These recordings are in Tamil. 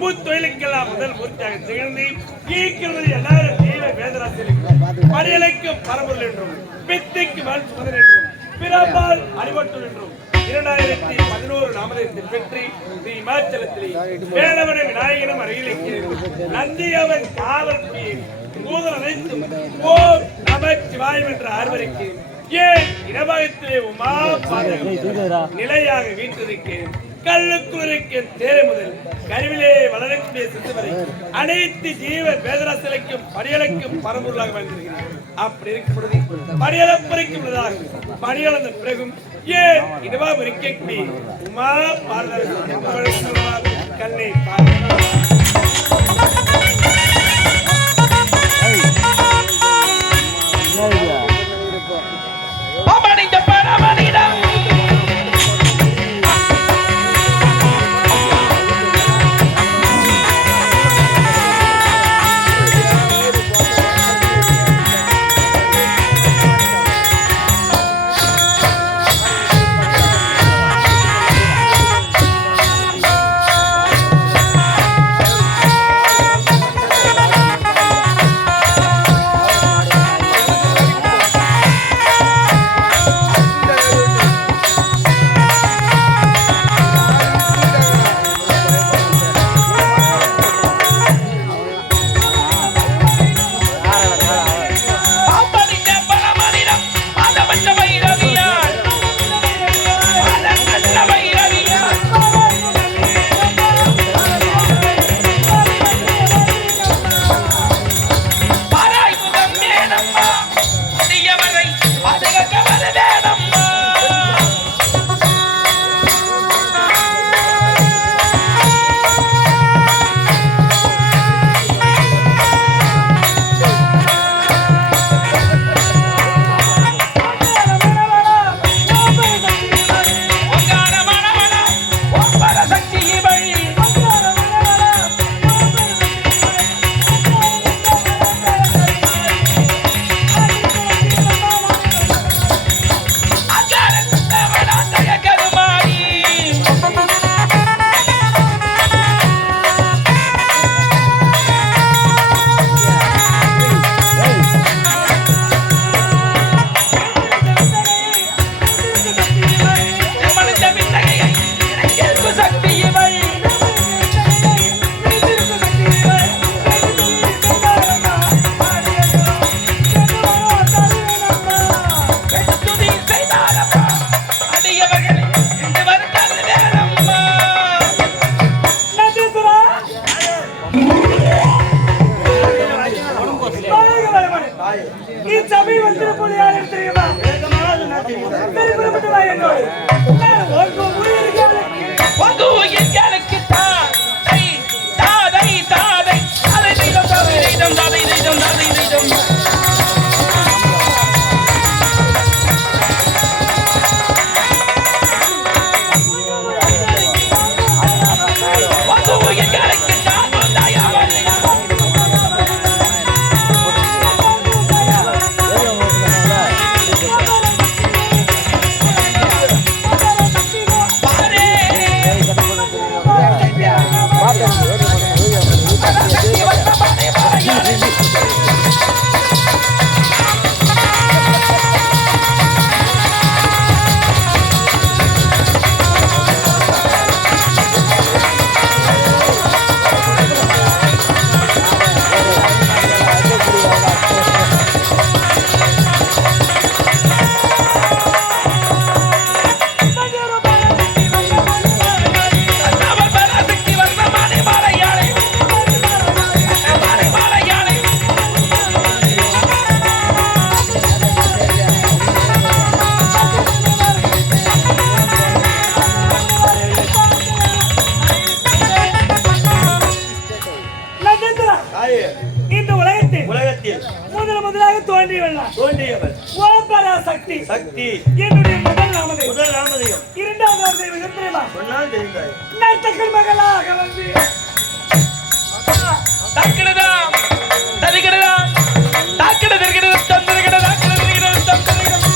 முத்தொழிலுக்கெல்லாம் முதல் மூர்த்தியாக திகழ்ந்து ஈக்கிறது 2000 ஜீவ வேதராசிரிக்கும் படியலைக்கும் பரம்பொருள் என்றும் பித்திக்கு மேல் சுமதன் என்றும் பிறப்பால் அடிபட்டு என்றும் 2011 நாமதத்தை பெற்று ஸ்ரீ இமாச்சலத்திலே வேலவன விநாயகனும் அருகிலேக்கு நந்தியவன் காவல் புரியும் மூதல் அனைத்தும் ஓம் நம சிவாயம் என்ற ஆர்வருக்கு ஏன் இடபாகத்திலே உமா பாதகம் நிலையாக வீட்டிற்கு கல்லுக்குறிக்கு தேரை முதல் கருவிலே வளரக்கூடிய சித்து வரை அனைத்து ஜீவ வேதராசிலைக்கும் படியலைக்கும் பரம்பொருளாக வாழ்ந்திருக்கிறார். அப்படி இருக்கும் பொழுது படியலப்பறைக்கும் படியளந்த பிறகும் ஏன் இடபாக இருக்கக்கூடிய உமா பாரத கண்ணை தோன்றியவர் ஓம் பராசக்தி சக்தி என்னுடைய முதல் நாமதேயம் முதல் நாமதேயம் இரண்டாவது நாமதேயம் தெரியுமா? சொன்னால் தெரிந்தாய் நர்த்தகர் மகளாக வந்து தக்கிடதாம் தரிகிடதாம் தாக்கிட தரிகிடதாம் தந்திரிகிட தாக்கிட தரிகிடதாம் தந்திரிகிடம்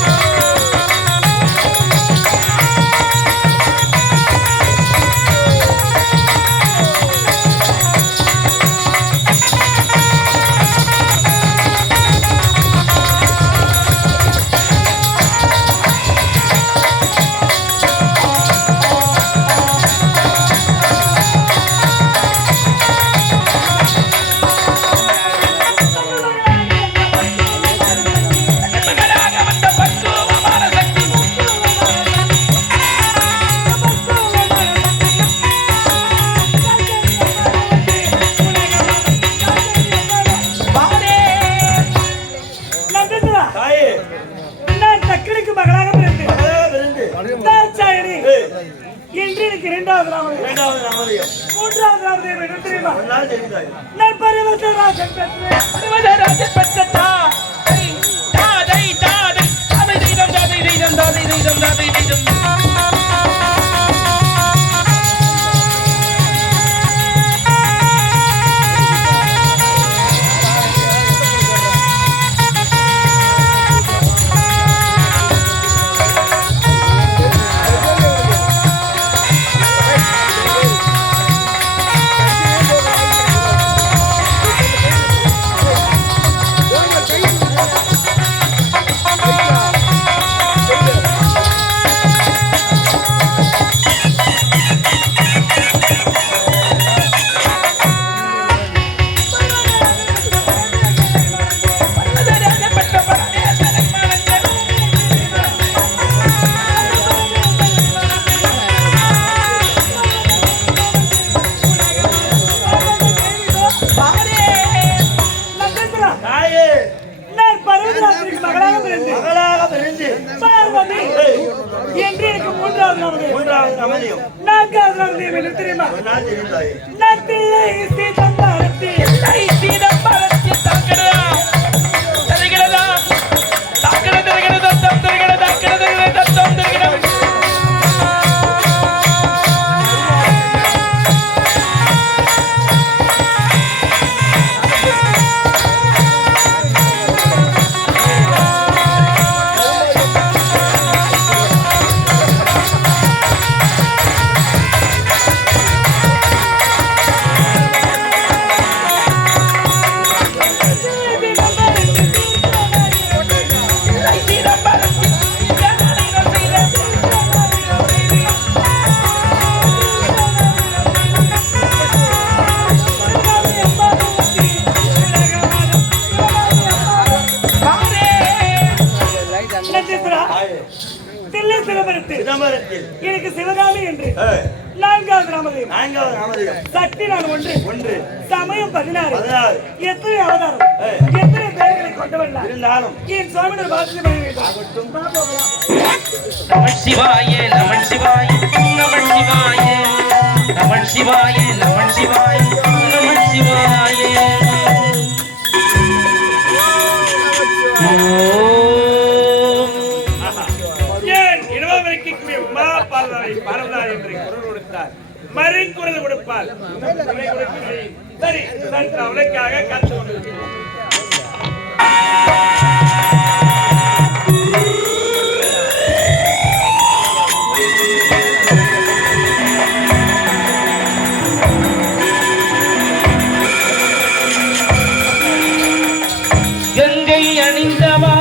சக்கரைக்கு மகளாக பிறந்து பிறந்து தாட்சாயணி இன்று எனக்கு இரண்டாவது ராமதேவன். இரண்டாவது ராமதேவன். மூன்றாவது ராமதேவன் என்ன தெரியுமா? ஒரு நாள் தெரிந்தாய். நான் பரிவர்த்தராஜன் பெற்றேன். பரிவர்த்தராஜன் பெற்ற தாதை தாதை தாதை தாதை தெய்தம் தாதை தெய்தம் தாதை தெய்தம் தாதை தெய்தம் தாயே நான் பரிவர்த்தராஜனுக்கு மகளாக பிறந்து மகளாக பிறந்து பார்வதி என்று எனக்கு மூன்றாவது ராமதேவன். மூன்றாவது ராமதேவன். நான்காவது ராமதேவன் என்ன தெரியுமா? ஒரு நாள் தெரிந்தாய். நான் பிள்ளை சீதம்பரத்தில் சீதம்பரத்தில் தாக்கடா தருகிறதா தாக்கட தருகிற தத்தம் தருகிற தாக்கட தருகிற தத்தம் தருகிற தில்லை சிதம்பரத்தில் சிதம்பரத்தில் எனக்கு சிவகாமி என்று ஏய், நான்காவது ராமதேவன். நான்காவது ராமதேவன். சக்தி நான் ஒன்று ஒன்று சமயம் 16 16. எத்தனை அவதாரம் ஏய். எத்தனை பேர்களை கொண்டவன் நான். இருந்தாலும் என் சுவாமினர் பாத்திர பண்ண வேண்டும். நமன் சிவாய நமன் சிவாய நமன் சிவாய நமன் சிவாய நமன் சிவாய நமன் சிவாய ஏன் இளவரசிக்கு உமா பார்வதாய் என்று குரல் கொடுத்தார். மறுகுரல் கொடுப்பால் சரி சற்று அவளுக்காக காத்து கொண்டிருக்கிறோம். கங்கை அணிந்தவா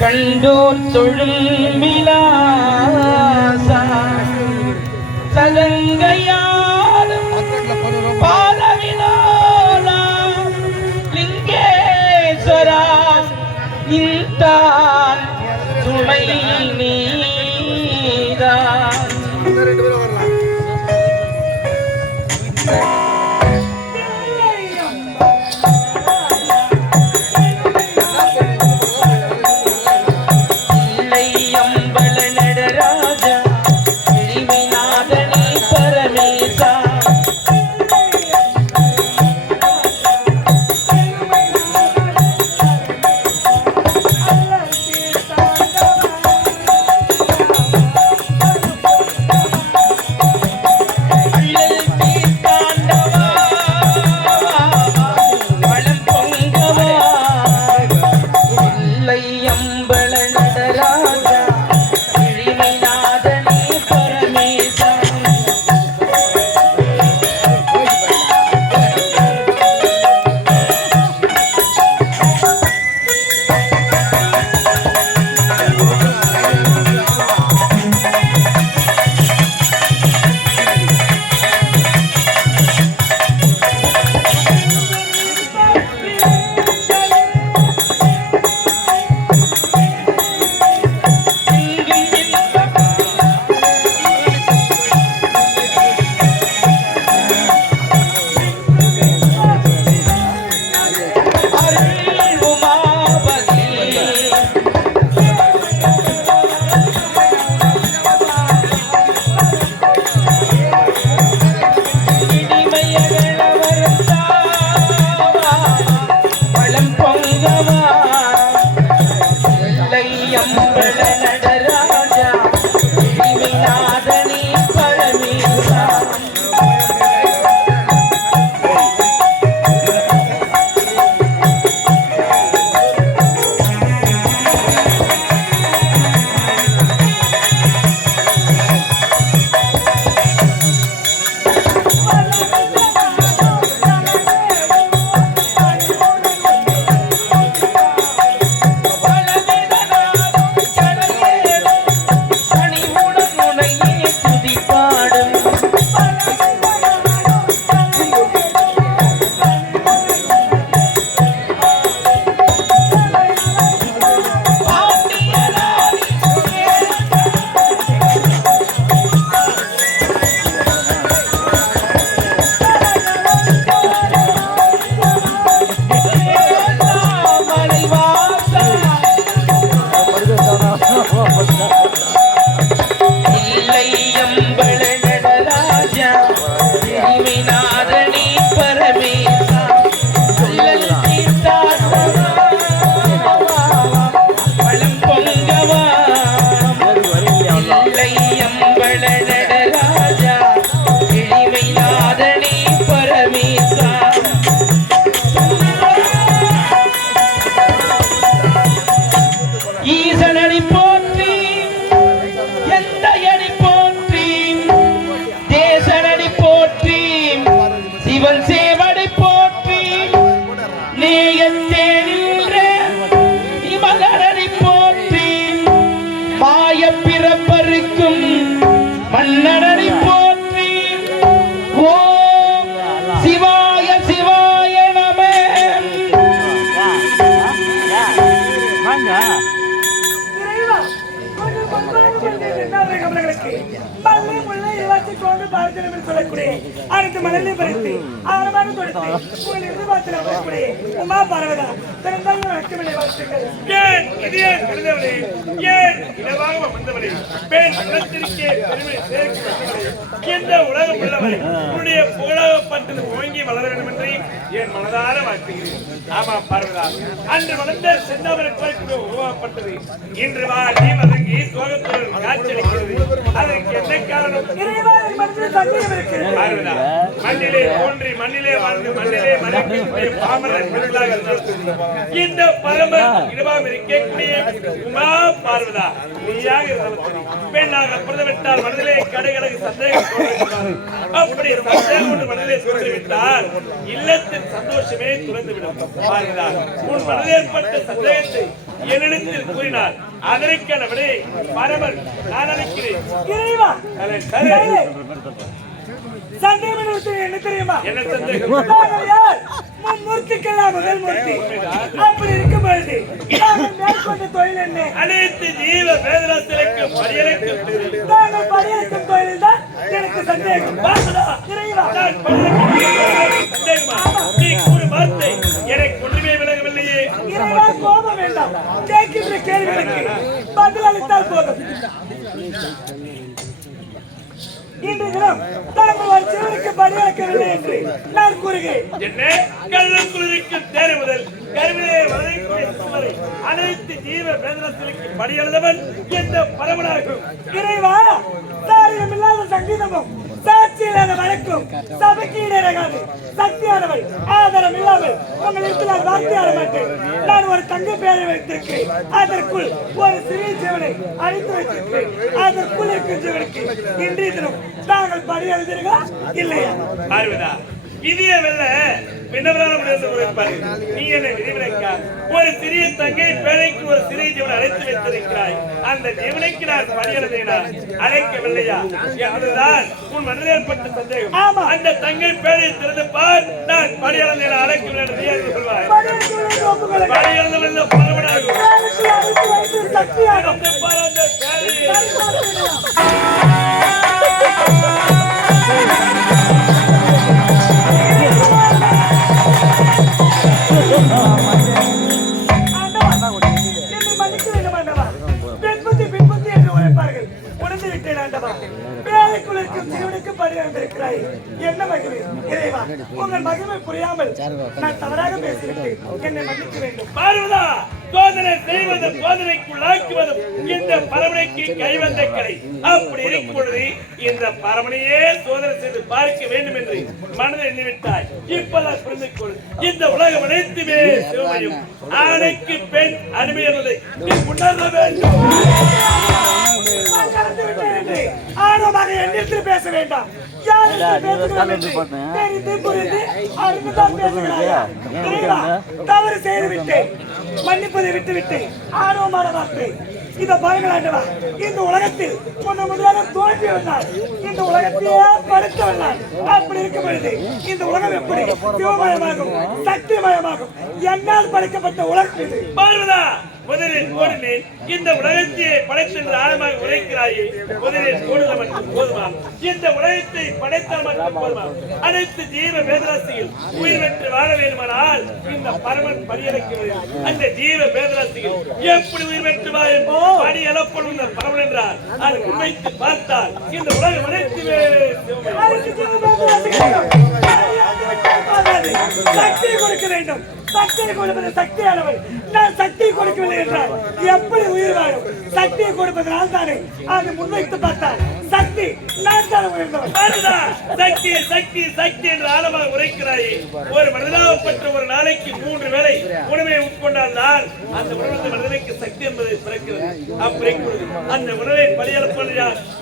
கண்டோர் தொழும் விலாசா சலங்கையாடும் பாலவினோலா லிங்கேஸ்வரா இந்தான் துணை நீதான் அம்பல நடராஜா எளிமைநாதனே பரமேசா அள்ளல் தீர்த்தாண்டவா நடராஜா நாதனி பரமேசா உலகம் உள்ளவரை உன்னுடைய புகழப்பட்டது ஓங்கி வளர வேண்டும் என்று என் மனதார வாழ்த்துகிறேன். ஆமா பார்வதா, அன்று வளர்ந்த செந்தமருக்கு உருவாக்கப்பட்டது. இன்று வா நீ வதங்கி சோகத்துடன் காட்சியளிக்கிறது. அதற்கு என்ன காரணம்? பார்வதா, மண்ணிலே தோன்றி மண்ணிலே வாழ்ந்து மண்ணிலே மறைக்கக்கூடிய பாமரன் பெருளாக இந்த பரம இடமாக இருக்கக்கூடிய உமா பார்வதா, நீயாக இருந்தாலும் பெண்ணாக பிறந்துவிட்டால் மனதிலே கடைகளுக்கு சந்தேகம் தோன்றுகிறது. அப்படி சந்தேகம் ஒன்று மனதிலே தோன்றிவிட்டால் இல்லத்தின் சந்தோஷமே துறந்துவிடும். பார்வதா, உன் மனதில் ஏற்பட்ட சந்தேகத்தை என்னிடத்தில் கூறினார். அதற்கான விடை பரமன் நான் அளிக்கிறேன். சந்தேகம் என்ன தெரியுமா? என்ன சந்தேகம்? மூர்த்திக்கெல்லாம் முதல் மூர்த்தி. அப்படி இருக்கும் பொழுது மேற்கொண்ட தொழில் என்ன? அனைத்து ஜீவ வேதனத்திற்கு பரியலைக்கும் தொழில் தான் எனக்கு சந்தேகம். சந்தேகமா? நீ கூறு வார்த்தை எனக்கு ஒன்றுமே விலகவில்லையே. இறைவா, கோபம் வேண்டாம். கேட்கின்ற கேள்விகளுக்கு பதில் அளித்தால் போதும். இன்று தினம் தாங்கள் ஒரு சிவனுக்கு பலியாக்கவில்லை என்று நான் கூறுகிறேன். என்ன கள்ளக்குருதிக்கு தேரை முதல் கருவிலே வளரக்கூடிய சுவரை அனைத்து ஜீவ வேதனத்திற்கு பலியெழுதவன் எந்த பரமனாகும்? இறைவா, தாரியம் இல்லாத சங்கீதமும் சாட்சி இல்லாத வழக்கும் சபைக்கு இடராகாது. சக்தியானவள் ஆதாரம் இல்லாமல் உங்களுக்கு நான் வார்த்தையாட மாட்டேன். நான் ஒரு தங்க பேரை வைத்திருக்கிறேன். அதற்குள் ஒரு சிறிய ஜீவனை அழைத்து வைத்திருக்கிறேன். அதற்குள் இருக்கும் ஜீவனுக்கு இன்றைய தினம் தாங்கள் படி எழுதுறீங்களா இல்லையா? பார்வதா, விதிய வெல்ல விண்ணவரான முடியாது உரைப்பாரு. நீ என்னை விதிவிலக்கா ஒரு சிறிய தங்கை பேழைக்கு ஒரு சிறிய ஜீவனை அழைத்து வைத்திருக்கிறாய். அந்த ஜீவனைக்கு நான் பணியெழுதினா அழைக்கவில்லையா என்பதுதான் உன் மனதில் ஏற்பட்ட சந்தேகம். அந்த தங்கை பேழை திறந்து பார், நான் பணியெழுதினா அழைக்கவில்லை என்று நீ சொல்வாய். பணியெழுதல் பரவனாகும். என்ன மகிமை இறைவா, உங்கள் மகிமை புரியாமல் நான் தவறாக பேசிவிட்டேன். என்னை மன்னிக்க வேண்டும். பார்வதா, சோதனை செய்வதும் சோதனைக்குள்ளாக்குவதும் இந்த பரமனைக்கு கைவந்த கலை. அப்படி இருக்கும் பொழுது இந்த பரமனையே சோதனை செய்து பார்க்க வேண்டும் என்று மனதை எண்ணிவிட்டாய். இப்பதான் புரிந்து கொள். இந்த உலகம் அனைத்துமே சிவமயம். ஆணைக்கு பெண் அடிமை என்பதை நீ உணர வேண்டும். ஆர்வமாக என்னிடத்தில் பேச வேண்டாம். தவறு செய்துவிட்டேன், மன்னிப்பதை விட்டுவிட்டேன். ஆர்வமான வார்த்தை இந்த பயங்களாண்டவா. இந்த உலகத்தில் முன்ன முதலாக தோன்றி வந்தார், இந்த உலகத்தையே படுத்த வந்தார். அப்படி இருக்கும் பொழுது இந்த உலகம் எப்படி சிவமயமாகும், சக்திமயமாகும்? என்னால் படைக்கப்பட்ட உலகம் இது. பார்வதா, முதலில் கோடினேன். இந்த உலகத்தையே படைத்தென்று ஆழமாக உரைக்கிறாயே, முதலில் கோடுதல் மட்டும் போதுமா? இந்த உலகத்தை படைத்தால் மட்டும் போதுமா? அனைத்து ஜீவ வேதராசிகள் உயிர் பெற்று வாழ வேண்டுமானால் இந்த பரமன் பணியளிக்க வேண்டும். அந்த ஜீவ வேதராசிகள் எப்படி உயிர் பெற்று வாழும் பணி எழப்படும் பரமன் என்றார். அதை உண்மைத்து பார்த்தால் இந்த உலகம் அனைத்துமே சக்தியை கொடுக்க வேண்டும். சக்தியை கொடுப்பது சக்தியானவன். நான் சக்தியை கொடுக்கவில்லை என்றால் எப்படி உயிர் வாழும்? சக்தியை கொடுப்பதனால் தானே அதை முன்வைத்து பார்த்தால் சக்தி நான் தான் உயர்ந்தவன். சக்தி சக்தி சக்தி என்று ஆழமாக உரைக்கிறாயே. ஒரு மனிதனாக பெற்ற ஒரு நாளைக்கு 3 வேளை உணவை உட்கொண்டால் தான் அந்த உணவு மனிதனுக்கு சக்தி என்பதை பிறக்கிறது. அப்படி அந்த உணவை பணியெடுப்பது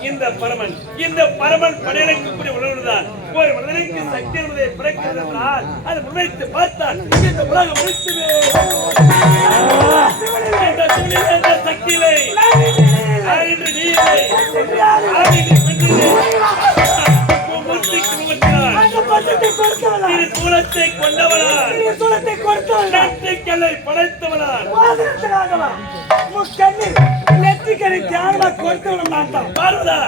இந்த பரமன். இந்த பரமன் பணியெடுக்கக்கூடிய உணவுதான் ஒரு மனிதனுக்கு சக்தி என்பதை பிறக்கிறது என்றால் அதை முன்வைத்து பார்த்தால் இந்த உலகம் முடித்துவே. சக்தியிலே சூலத்தை கொண்டவனார், படைத்தவனார், நெற்றிக்கரை தியாகமாக கொடுத்தவனும் நான் தான். பார்வதா,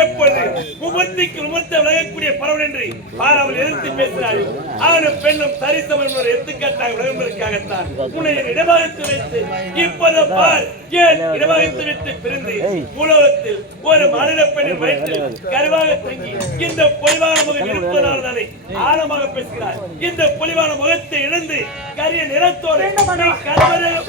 எப்பொழுது முகத்திற்கு முகத்தை விலகக்கூடிய பரவன் என்று பாராமல் எதிர்த்து பேசினார்கள். ஆணும் பெண்ணும் சரிசமன் ஒரு எடுத்துக்காட்டாக விளங்குவதற்காகத்தான் உன்னை இடபாகத்து வைத்து இப்போது பார் ஏன் இடபாகத்து வைத்து பிரிந்து உலகத்தில் ஒரு மாநில பெண்ணின் வயிற்றில் கருவாக தங்கி இந்த பொலிவான முகம் இருப்பதனால் தானே ஆழமாக பேசுகிறார். இந்த பொலிவான முகத்தை இழந்து கரிய நிறத்தோடு கருவறையாக